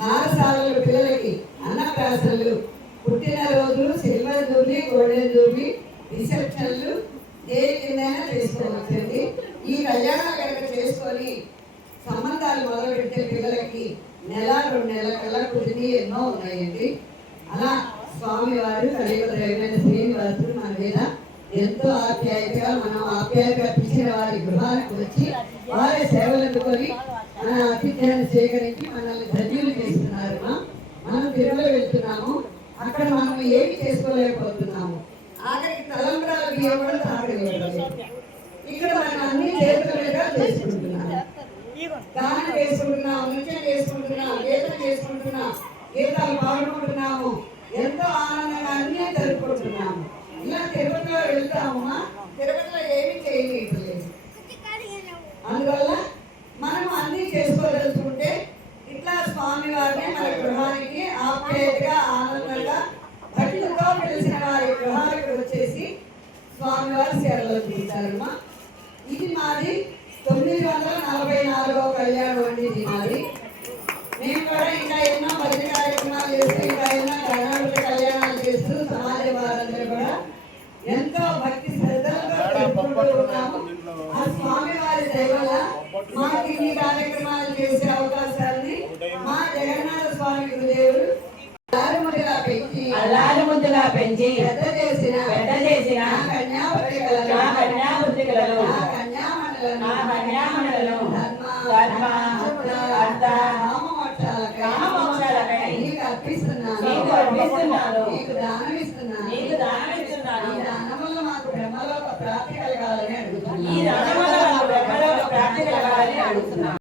పాఠశాలలు పిల్లలకి అన్నప్రాసనలు, పుట్టినరోజులు, సిల్వర్ జూబ్లీ, గోల్డెన్ జూబ్లీ, రిసెప్షన్లు ఏ కిందైనా చేసుకోవచ్చండి. ఈ కళ్యాణాలు కనుక చేసుకొని సంబంధాలు మొదలు పెట్టే పిల్లలకి నెల 2 నెలల కల్లా కుదిరి ఎన్నో ఉన్నాయండి. అలా స్వామివారు కలియుగ దైవమైన శ్రీనివాసుడు మన మీద ఎంతో ఆప్యాయతగా మనం ఆప్యాయత పిలిచిన వారి గృహానికి వచ్చి వారే సేవలు అందుకొని మన ఆతిథ్యాన్ని స్వీకరించి మనల్ని ధన్యులు చేస్తున్నారు. మనం తిరుమల వెళ్తున్నాము, అక్కడ మనం ఏమి చేసుకోలేకపోతున్నాము. ఆఖరికి తలంబ్రాల బియ్యం కూడా తాగలేదు. ఇక్కడ మనం అన్ని చేతులుగా చేసుకుంటున్నాం, దానం చేసుకుంటున్నాం, నృత్యం చేసుకుంటున్నాం, గీతం చేసుకుంటున్నాం, గీతాలు పాడుకుంటున్నాము, ఎంతో ఆనందంగా అన్నీ జరుపుకుంటున్నాము. ఇలా తిరుపతిలో వెళ్తామా, తిరుపతిలో ఏమి చేయలేదు. అందువల్ల మనం అన్నీ చేసుకోదలుచుకుంటే ఇట్లా స్వామి వారిని మన గృహానికి ఆప్యాయతగా ఆనందంగా భక్తులతో పిలిచిన వారి గృహాలకు వచ్చేసి స్వామివారి సేవలు చూస్తారమ్మా. ఇది మాది 944వ కళ్యాణం అండి. ఇది మాది. మేము కూడా ఇంకా ఎన్నో భజన కార్యక్రమాలు చేస్తూ ఇంకా ఎన్నో గణపతి కళ్యాణాలు చేస్తూ సమాజ వారందరూ కూడా ఎంతో భక్తి శ్రద్ధలతో జరుపుకుంటూ ఉన్నాము. ఆ స్వామి వారి దయ వల్ల మాకు ఇన్ని కార్యక్రమాలు చేసే అవకాశాన్ని మా జగన్నాథ స్వామి గురుదేవుడు అల్లారుముద్దుగా పెంచి పెద్ద చేసిన కన్యాపుత్రికలను నీకు అర్పిస్తున్నాను, నీకు దానం ఇస్తున్నాను. ఈ దానం వల్ల మాకు బ్రహ్మలోక ప్రాప్తి కలగాలని అడుగుతున్నాను.